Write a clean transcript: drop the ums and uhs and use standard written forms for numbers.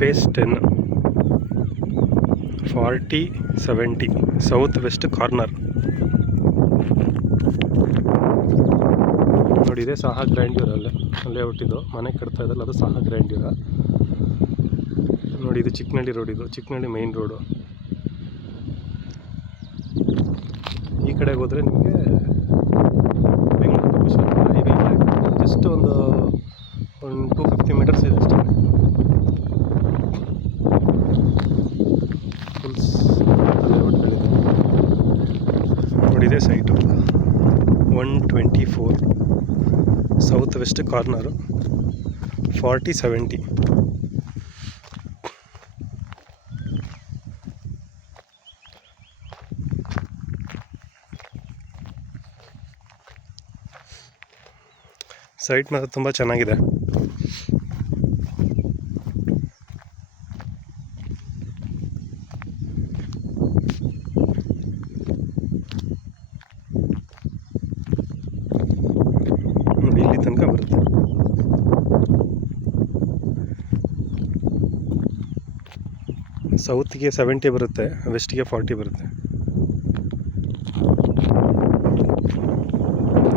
Face 10 4070 south West corner. ನೋಡಿ, ಇದೆ Saha grandeur. ಅಲ್ಲೇ ಹುಟ್ಟಿದ್ದು ಮನೆ ಕಟ್ತಾ ಇದ್ದಲ್ಲ, ಅದು ಸಾಹ ಗ್ರ್ಯಾಂಡ್ಯೂರ. ನೋಡಿ, ಇದು ಚಿಕ್ಕನಹಳ್ಳಿ ರೋಡ್, ಇದು ಚಿಕ್ಕನಹಳ್ಳಿ ಮೇನ್ ರೋಡು. ಈ ಕಡೆಗೆ ಹೋದರೆ ನಿಮಗೆ ಬೆಂಗಳೂರು ಹೈವೇ ಇಲ್ಲ, ಜಸ್ಟ್ ಒಂದು 250 ಮೀಟರ್ಸ್ ಇದೆ ಅಷ್ಟೇ. ಫುಲ್ಸ್ ಲೇಔಟ್ಗಳಿದೆ. ನೋಡಿದೆ site 124 south west corner 4070. Site ಮಾತ್ರ ತುಂಬ ಚೆನ್ನಾಗಿದೆ. ನೋಡಿ, ಇಲ್ಲಿ ತನಕ ಬರುತ್ತೆ. ಸೌತ್ಗೆ 70 ಬರುತ್ತೆ, ವೆಸ್ಟ್ಗೆ 40 ಬರುತ್ತೆ.